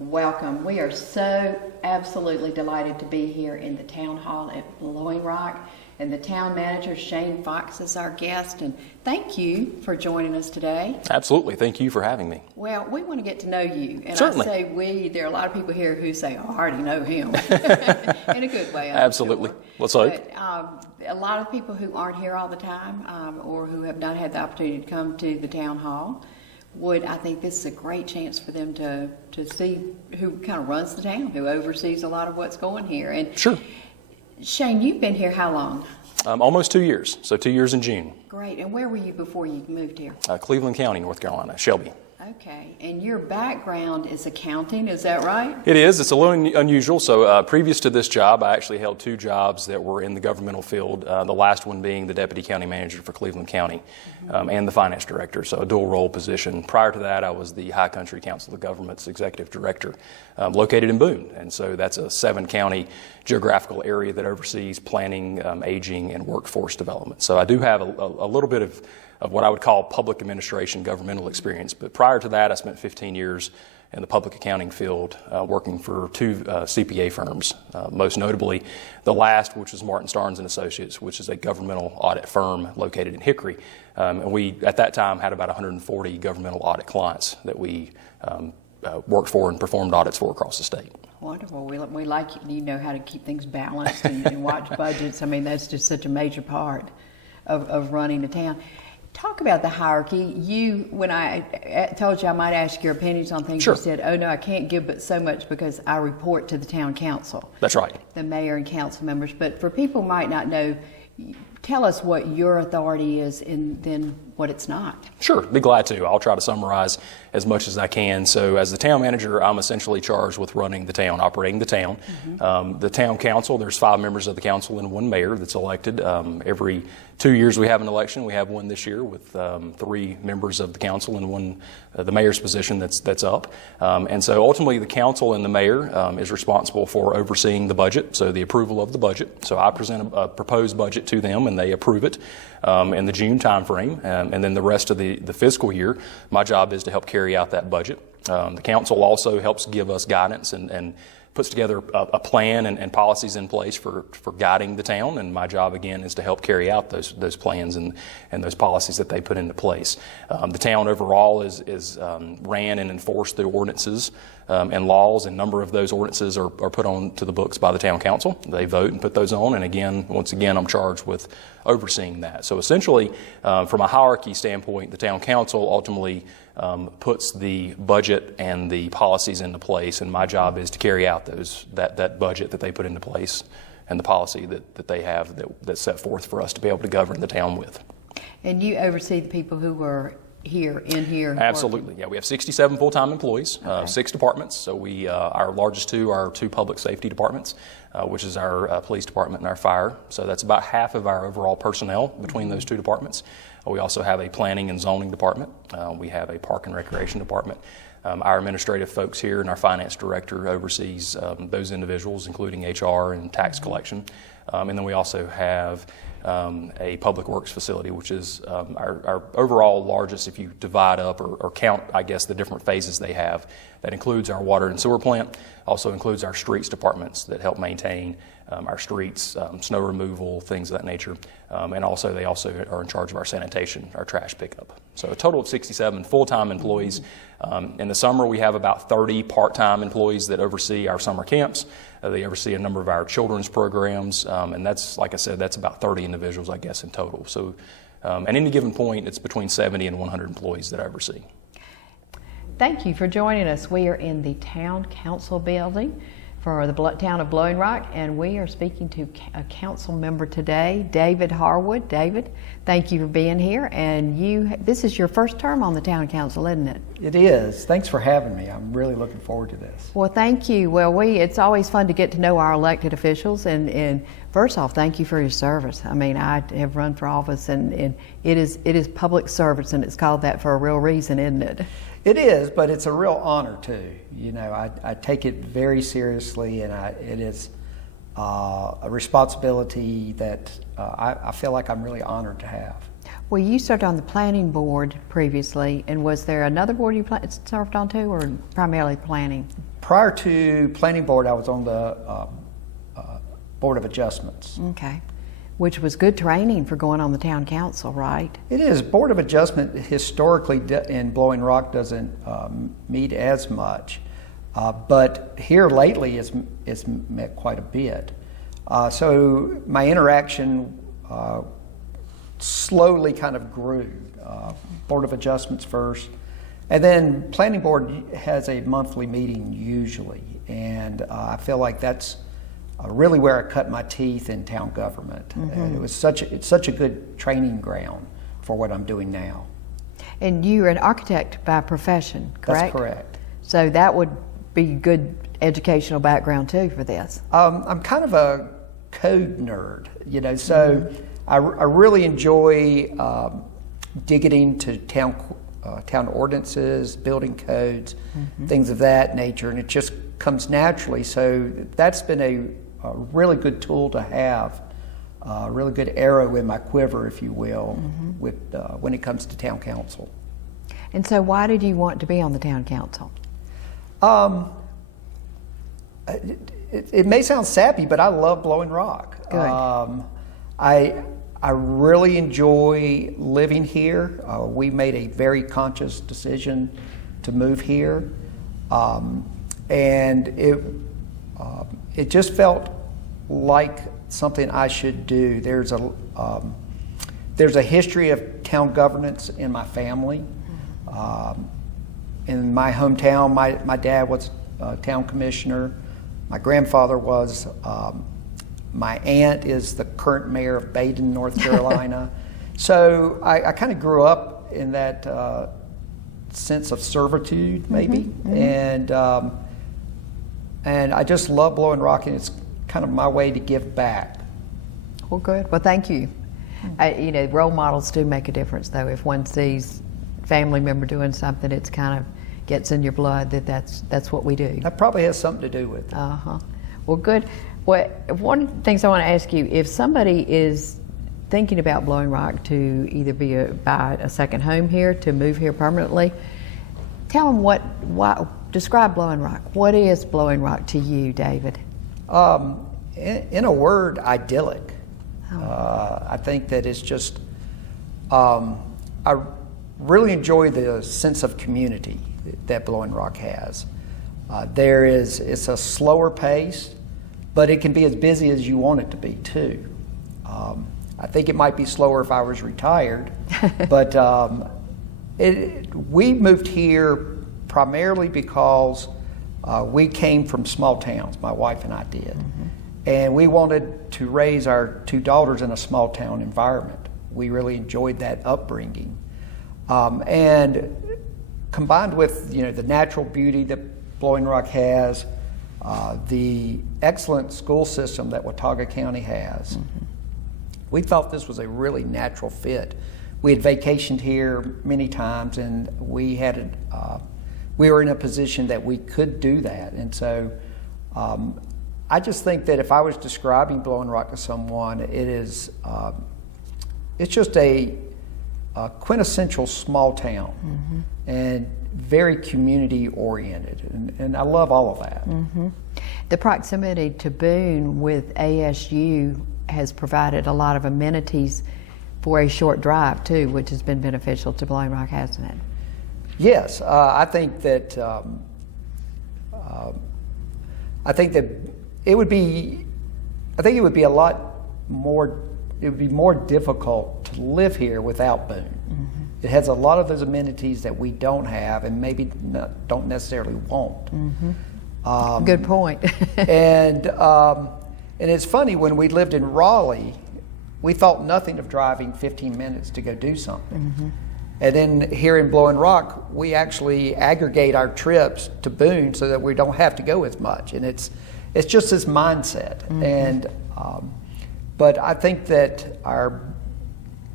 Welcome. We are so absolutely delighted to be here in the town hall at Blowing Rock, and the town manager Shane Fox is our guest. And thank you for joining us today. Absolutely. Thank you for having me. Well, we want to get to know you, and Certainly. I say we. There are a lot of people here who say, "Oh, I already know him," in a good way. I'm Absolutely. sure. Let's hope. But, a lot of people who aren't here all the time, or who have not had the opportunity to come to the town hall, I think this is a great chance for them to see who kind of runs the town, who oversees a lot of what's going here. And Sure. Shane, you've been here how long? Almost 2 years, so 2 years in June. Great. And where were you before you moved here? Cleveland County, North Carolina, Shelby. Okay. And your background is accounting, is that right? It is. It's a little unusual. So previous to this job, I actually held 2 jobs that were in the governmental field, the last one being the Deputy County Manager for Cleveland County and the Finance Director, so a dual role position. Prior to that, I was the High Country Council of Governments Executive Director located in Boone. And so that's a 7-county geographical area that oversees planning, aging, and workforce development. So I do have a little bit of what I would call public administration governmental experience. But prior to that, I spent 15 years in the public accounting field working for 2 CPA firms, most notably the last, which was Martin Starnes and Associates, which is a governmental audit firm located in Hickory. And we, at that time, had about 140 governmental audit clients that we worked for and performed audits for across the state. Wonderful. We like you know how to keep things balanced and watch budgets. I mean, that's just such a major part of running the town. Talk about the hierarchy. When I told you I might ask your opinions on things, Sure. You said, "Oh no, I can't give but so much because I report to the town council." That's right. The mayor and council members. But for people who might not know, tell us what your authority is and then what it's not. Sure, be glad to. I'll try to summarize as much as I can. So as the town manager, I'm essentially charged with running the town, operating the town. The town council, there's 5 members of the council and 1 mayor that's elected. Every 2 years we have an election. We have one this year with 3 members of the council and 1, the mayor's position that's up. And so ultimately the council and the mayor is responsible for overseeing the budget, so the approval of the budget. So I present a proposed budget to them and they approve it in the June timeframe. And then the rest of the fiscal year, my job is to help carry out that budget. The council also helps give us guidance and puts together a plan and policies in place for guiding the town, and my job again is to help carry out those plans and those policies that they put into place. The town overall is ran and enforced through ordinances and laws, and a number of those ordinances are put on to the books by the town council. They vote and put those on, and once again, I'm charged with overseeing that. So essentially, from a hierarchy standpoint, the town council ultimately puts the budget and the policies into place, and my job is to carry out that budget that they put into place and the policy that they have that's set forth for us to be able to govern the town with. And you oversee the people who are here. Absolutely, working. yeah. We have 67 full-time employees, Okay. 6 departments. So our largest 2 are 2 public safety departments, which is our police department and our fire. So that's about half of our overall personnel between those 2 departments. We also have a planning and zoning department. We have a park and recreation department. Our administrative folks here and our finance director oversees those individuals, including HR and tax collection. And then we also have a public works facility, which is our overall largest, if you divide up or count, I guess, the different phases they have. That includes our water and sewer plant, also includes our streets departments that help maintain our streets, snow removal, things of that nature. And also they also are in charge of our sanitation, our trash pickup. So a total of 67 full-time employees. In the summer, we have about 30 part-time employees that oversee our summer camps. They oversee a number of our children's programs, and that's, like I said, that's about 30 individuals, I guess, in total. So at any given point, it's between 70 and 100 employees that I oversee. Thank you for joining us. We are in the town council building for the town of Blowing Rock, and we are speaking to a council member today, David Harwood. David, thank you for being here, and this is your first term on the town council, isn't it? It is. Thanks for having me. I'm really looking forward to this. Well, thank you. Well, it's always fun to get to know our elected officials, and first off, thank you for your service. I mean, I have run for office, and it is public service, and it's called that for a real reason, isn't it? It is, but it's a real honor too. You know, I take it very seriously, and it is a responsibility that I feel like I'm really honored to have. Well, you served on the planning board previously, and was there another board you served on too, or primarily planning? Prior to planning board, I was on the Board of Adjustments. Okay. Which was good training for going on the town council, right? It is. Board of Adjustment historically in Blowing Rock doesn't meet as much, but here lately it's met quite a bit. So my interaction slowly kind of grew. Board of Adjustments first, and then Planning Board has a monthly meeting usually, and I feel like that's really where I cut my teeth in town government. Mm-hmm. It's such a good training ground for what I'm doing now. And you're an architect by profession, correct? That's correct. So that would be good educational background too for this. I'm kind of a code nerd, so mm-hmm. I really enjoy digging into town ordinances, building codes, mm-hmm. things of that nature, and it just comes naturally. So that's been a really good tool to have, a really good arrow in my quiver, if you will, mm-hmm. When it comes to town council. And so why did you want to be on the town council? It may sound sappy, but I love Blowing Rock. Good. I really enjoy living here. We made a very conscious decision to move here, and it just felt like something I should do. There's a history of town governance in my family. In my hometown, my dad was a town commissioner. My grandfather was. My aunt is the current mayor of Baden, North Carolina. So I kind of grew up in that sense of servitude, maybe, mm-hmm. And I just love Blowing Rock, and it's kind of my way to give back. Well, good. Well, thank you. Role models do make a difference, though. If one sees a family member doing something, it's kind of gets in your blood that's what we do. That probably has something to do with it. Well, good. One of the things I want to ask you, if somebody is thinking about Blowing Rock to either buy a second home here, to move here permanently, tell them describe Blowing Rock. What is Blowing Rock to you, David? In a word, idyllic. I think that it's just, I really enjoy the sense of community that Blowing Rock has. It's a slower pace, but it can be as busy as you want it to be too. I think it might be slower if I was retired, but we moved here primarily because we came from small towns, my wife and I did. Mm-hmm. And we wanted to raise our two daughters in a small town environment. We really enjoyed that upbringing. And combined with the natural beauty that Blowing Rock has, the excellent school system that Watauga County has, mm-hmm. we felt this was a really natural fit. We had vacationed here many times, and we were in a position that we could do that. And so I just think that if I was describing Blowing Rock to someone, it's just a quintessential small town, mm-hmm. and very community oriented, and I love all of that. Mm-hmm. The proximity to Boone with ASU has provided a lot of amenities for a short drive too, which has been beneficial to Blowing Rock, hasn't it? Yes, I think that it would be a lot more. It would be more difficult to live here without Boone. Mm-hmm. It has a lot of those amenities that we don't have, and maybe don't necessarily want. Mm-hmm. Good point. And it's funny, when we lived in Raleigh, we thought nothing of driving 15 minutes to go do something. Mm-hmm. And then here in Blowing Rock, we actually aggregate our trips to Boone so that we don't have to go as much. And it's just this mindset. Mm-hmm. And but I think that our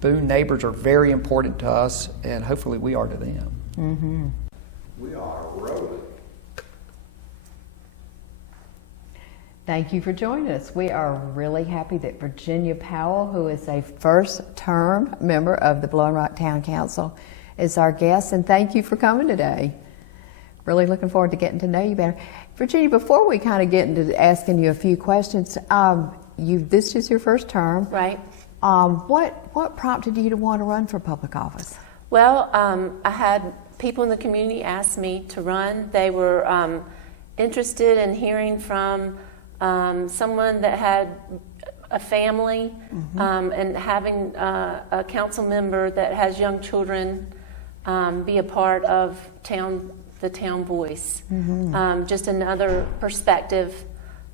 Boone neighbors are very important to us, and hopefully we are to them. Mm-hmm. We are rolling. Thank you for joining us. We are really happy that Virginia Powell, who is a first-term member of the Blowing Rock Town Council, is our guest, and thank you for coming today. Really looking forward to getting to know you better. Virginia, before we kind of get into asking you a few questions, this is your first term. Right. What prompted you to want to run for public office? Well, I had people in the community ask me to run. They were interested in hearing from someone that had a family, and having a council member that has young children be a part of the town voice. Just another perspective.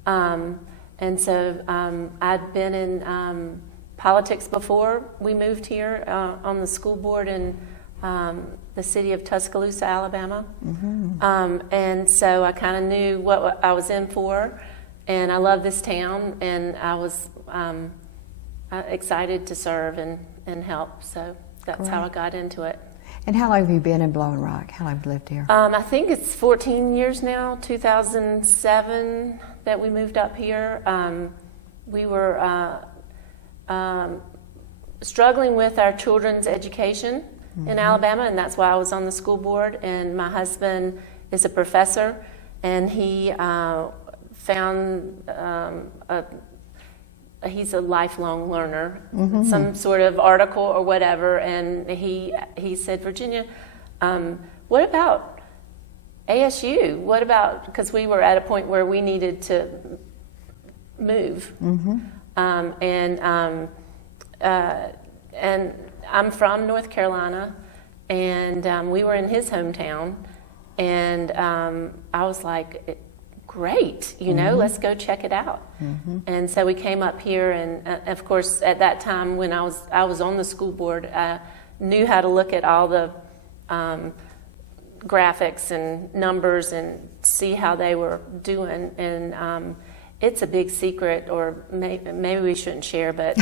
And so I'd been in politics before we moved here, on the school board in the city of Tuscaloosa, Alabama. And so I kind of knew what I was in for, and I love this town, and I was excited to serve and help. So that's how I got into it. And how long have you been in Blowing Rock? How long have you lived here? I think it's 14 years now, 2007 that we moved up here. We were struggling with our children's education in Alabama, and that's why I was on the school board. And my husband is a professor, and he found he's a lifelong learner, some sort of article or whatever, and he said, Virginia, what about ASU? What about, because we were at a point where we needed to move. And I'm from North Carolina, and we were in his hometown, and I was like, great, let's go check it out. And so we came up here, and of course at that time when I was on the school board, I knew how to look at all the graphics and numbers and see how they were doing. And it's a big secret, or maybe we shouldn't share, but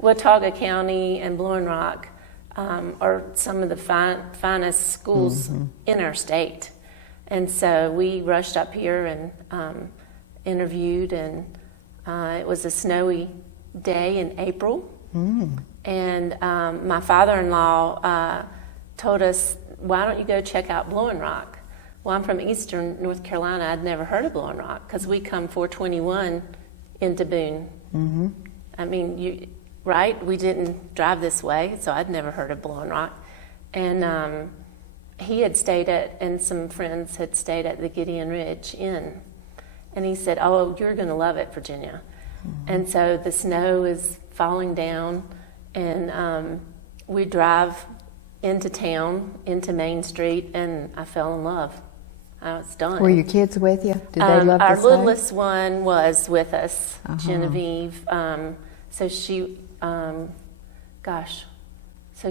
Watauga County and Blowing Rock are some of the finest schools in our state. And so we rushed up here and interviewed, and it was a snowy day in April. And my father-in-law told us, why don't you go check out Blowing Rock? Well, I'm from eastern North Carolina. I'd never heard of Blowing Rock because we come 421 into Boone. I mean, right? We didn't drive this way, so I'd never heard of Blowing Rock. And he had stayed and some friends had stayed at the Gideon Ridge Inn. And he said, oh, you're going to love it, Virginia. And so the snow is falling down, and we drive into town, into Main Street, and I fell in love. I was done. Were your kids with you? Did they love our the snow? littlest one was with us, Genevieve. So she, so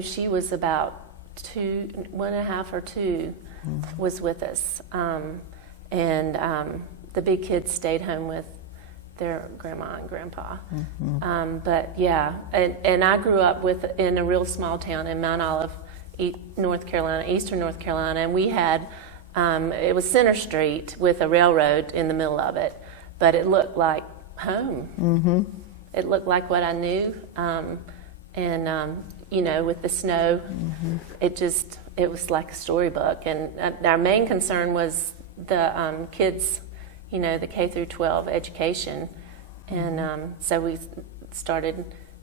she was about 1.5 or 2 was with us, and the big kids stayed home with their grandma and grandpa. But yeah, and I grew up in a real small town in Mount Olive, North Carolina, eastern North Carolina, and we had it was Center Street with a railroad in the middle of it, but it looked like home. It looked like what I knew, and with the snow, it was like a storybook. And our main concern was the kids, the K through 12 education. And so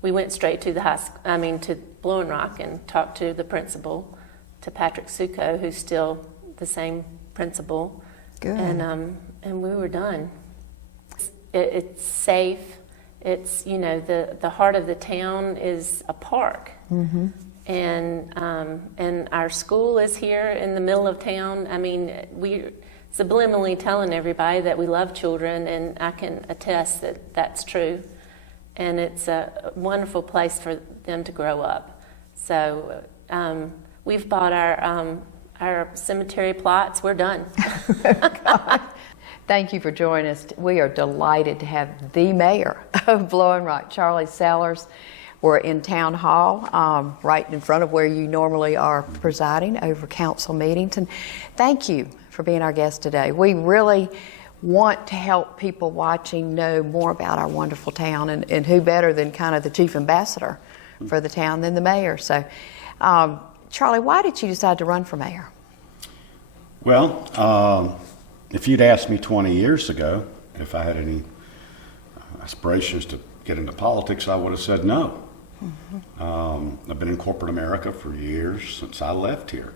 we went straight to to Blowing Rock and talked to the principal, to Patrick Succo, who's still the same principal. Good. And we were done. It's safe. It's, the heart of the town is a park. And our school is here in the middle of town. I mean, we're subliminally telling everybody that we love children, and I can attest that that's true. And it's a wonderful place for them to grow up. So we've bought our cemetery plots. We're done. Thank you for joining us. We are delighted to have the mayor of Blowing Rock, Charlie Sellers. We're in Town Hall, right in front of where you normally are presiding over council meetings. And thank you for being our guest today. We really want to help people watching know more about our wonderful town, and who better than kind of the chief ambassador for the town than the mayor. So, Charlie, why did you decide to run for mayor? Well, if you'd asked me 20 years ago if I had any aspirations to get into politics, I would have said no. I've been in corporate America for years, since I left here.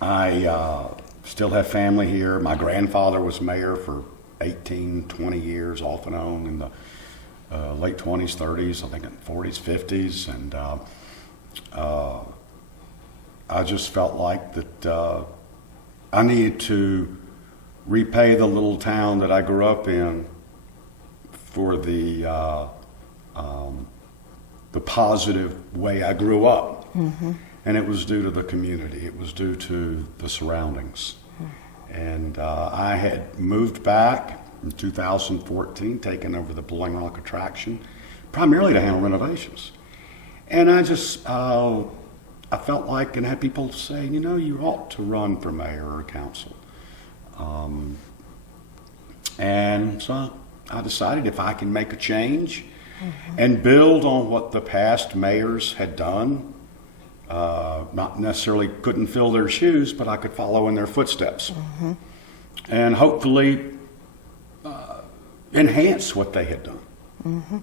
I still have family here. My grandfather was mayor for 18, 20 years off and on in the late 20s, 30s, I think in 40s, 50s. And I just felt like that I needed to repay the little town that I grew up in for the positive way I grew up. And it was due to the community. It was due to the surroundings. And I had moved back in 2014, taken over the Blowing Rock attraction, primarily to handle renovations. And I just, I felt like, and had people say, you know, you ought to run for mayor or council. And so I decided if I can make a change and build on what the past mayors had done, not necessarily couldn't fill their shoes, but I could follow in their footsteps and hopefully enhance what they had done.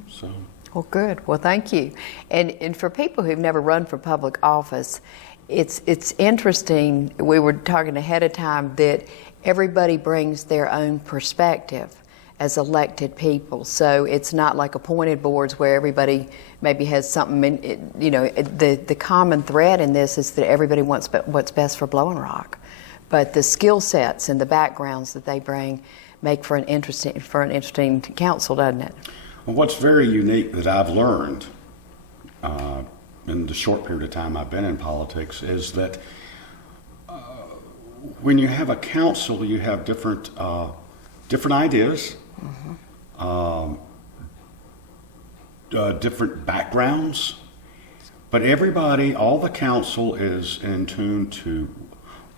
So. Well, good. Well, thank you. And for people who've never run for public office, it's interesting. We were talking ahead of time that everybody brings their own perspective as elected people. So it's not like appointed boards where everybody maybe has something, you know, the common thread in this is that everybody wants what's best for Blowing Rock. But the skill sets and the backgrounds that they bring make for an interesting council, doesn't it? Well, what's very unique that I've learned in the short period of time I've been in politics is that when you have a council, you have different ideas, different backgrounds, but everybody, all the council is in tune to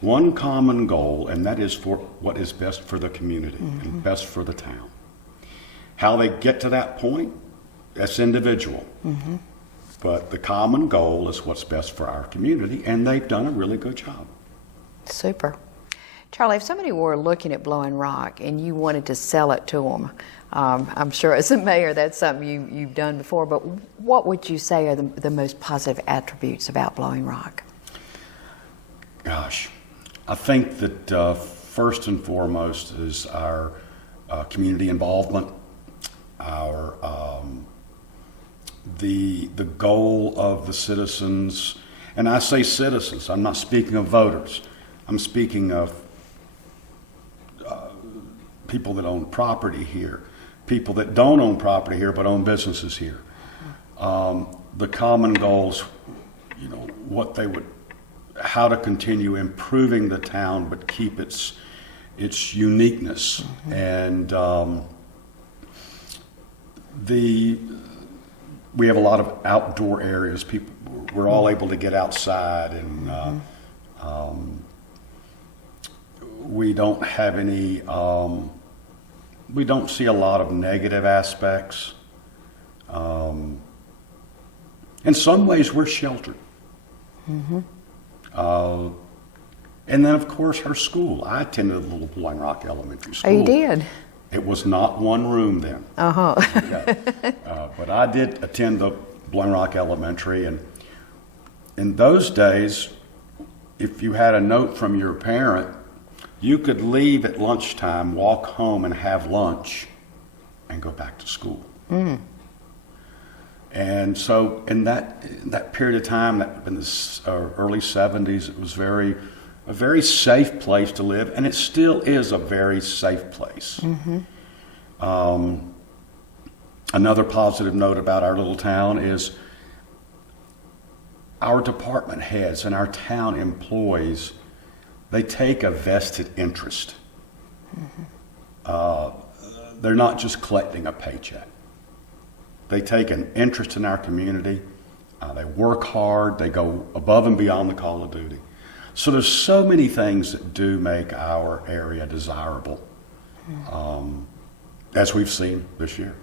one common goal, and that is for what is best for the community and best for the town. How they get to that point, that's individual. But the common goal is what's best for our community, and they've done a really good job. Super. Charlie, if somebody were looking at Blowing Rock and you wanted to sell it to them, I'm sure as a mayor that's something you've done before, but what would you say are the most positive attributes about Blowing Rock? Gosh, I think that first and foremost is our community involvement, our the goal of the citizens, and I say citizens, I'm not speaking of voters, I'm speaking of people that own property here, people that don't own property here but own businesses here. The common goals, you know, what they would, how to continue improving the town but keep its uniqueness. And we have a lot of outdoor areas. People, we're all able to get outside, and we don't have any. We don't see a lot of negative aspects. In some ways, we're sheltered. And then, of course, our school. I attended a little Blowing Rock Elementary School. Oh, you did? It was not one room then. Yeah. But I did attend the Blowing Rock Elementary, and in those days, if you had a note from your parent, you could leave at lunchtime, walk home and have lunch, and go back to school. And so in that period of time, in the early 70s, it was a very safe place to live, and it still is a very safe place. Another positive note about our little town is our department heads and our town employees, they take a vested interest. They're not just collecting a paycheck. They take an interest in our community. They work hard. They go above and beyond the call of duty. So there's so many things that do make our area desirable, as we've seen this year.